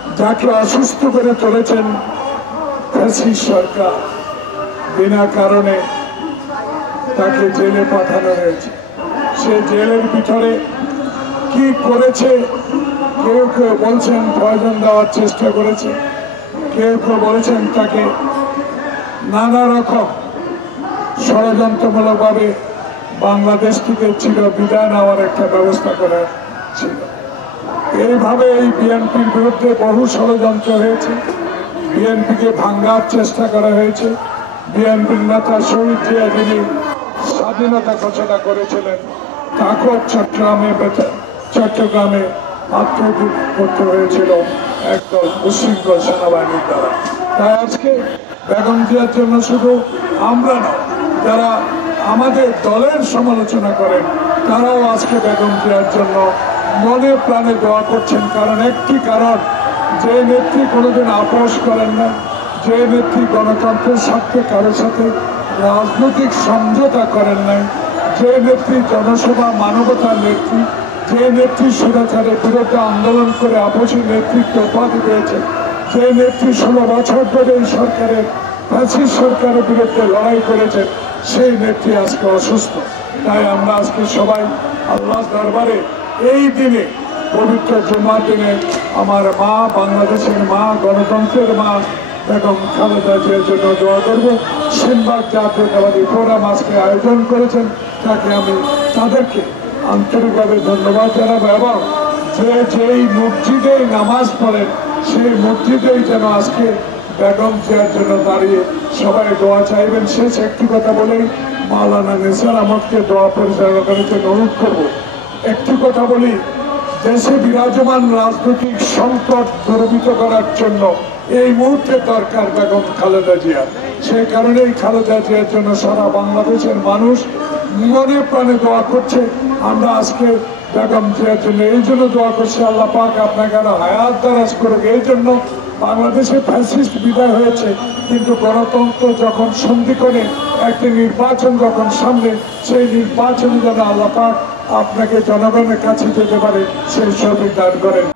যাকে অসুস্থ করে তুলেছেন ফ্যাসিস্ট সরকার, বিনা কারণে তাকে জেলে পাঠানো হয়েছে। সে জেলের ভিতরে কি করেছে, কেউ কেউ বলছেন পয়জন দেওয়ার চেষ্টা করেছে, কেউ কেউ বলেছেন তাকে নানা রকম ষড়যন্ত্রমূলকভাবে বাংলাদেশ থেকে চির বিদায় নেওয়ার একটা ব্যবস্থা করা ছিল। এইভাবে এই বিএনপির বিরুদ্ধে বহু ষড়যন্ত্র হয়েছে, বিএনপিকে ভাঙ্গার চেষ্টা করা হয়েছে। বিএনপির নেতা শহীদ জিয়া যিনি স্বাধীনতা ঘোষণা করেছিলেন তাকেও চট্টগ্রামে আত্মগোপন করতে হয়েছিল একদল উশৃঙ্খল সেনাবাহিনীর দ্বারা। তাই আজকে বেগম জিয়ার জন্য শুধু আমরা না, যারা আমাদের দলের সমালোচনা করেন তারাও আজকে বেগম জিয়ার জন্য মনে প্রাণে দোয়া করছেন। কারণ একটি কারণ, যে নেত্রী কোনোদিন আপোষ করেন না, যে নেত্রী গণতন্ত্রের স্বার্থে কারোর সাথে রাজনৈতিক সমঝোতা করেন নাই, যে নেত্রী জনসভা মানবতার নেত্রী, যে নেত্রী স্বৈরাচারের বিরুদ্ধে আন্দোলন করে আপোষী নেতৃত্ব উপাধি পেয়েছে, যে নেত্রী 16 বছর ধরে এই সরকারের ফ্যাসিস্ট সরকারের বিরুদ্ধে লড়াই করেছেন, সেই নেত্রী আজকে অসুস্থ। তাই আমরা আজকে সবাই আল্লাহর দরবারে এই দিনে, পবিত্র জুমার দিনে আমার মা, বাংলাদেশের মা, গণতন্ত্রের মা বেগম খালেদা জিয়ার জন্য দোয়া করবো। সেনবাগ জাতীয়তাবাদী ফোরাম আজকে আয়োজন করেছেন, তাদেরকে আন্তরিকভাবে ধন্যবাদ জানাবো। এবং যেই মসজিদে নামাজ পড়েন সেই মসজিদেই যেন আজকে বেগম জিয়ার জন্য দাঁড়িয়ে সবাই দোয়া চাইবেন। শেষ একটি কথা বলেই মাওলানা নিসার আহমদকে দোয়া পরিচালনা করার জন্য অনুরোধ করবো। একটি কথা বলি, দেশে বিরাজমান রাজনৈতিক সংকট দূরীভূত করার জন্য এই মুহূর্তে দরকার বেগম খালেদা জিয়া। সেই কারণেই খালেদা জিয়ার জন্য সারা বাংলাদেশের মানুষ মনে প্রাণে দোয়া করছে। আমরা আজকে বেগম জিয়ার জন্য এই জন্য দোয়া করছি, আল্লাহ পাক আপনাকে আরো হায়াত দারাজ করুক। এই জন্য বাংলাদেশে ফ্যাসিস্ট বিদায় হয়েছে, কিন্তু গণতন্ত্র যখন সন্ধিক্ষণে একটি নির্বাচন যখন সামনে, সেই নির্বাচনে যেন আল্লাহ পাক আপনাকে জনগণের কাছে যেতে পারে সেই সর্বিক দান করেন।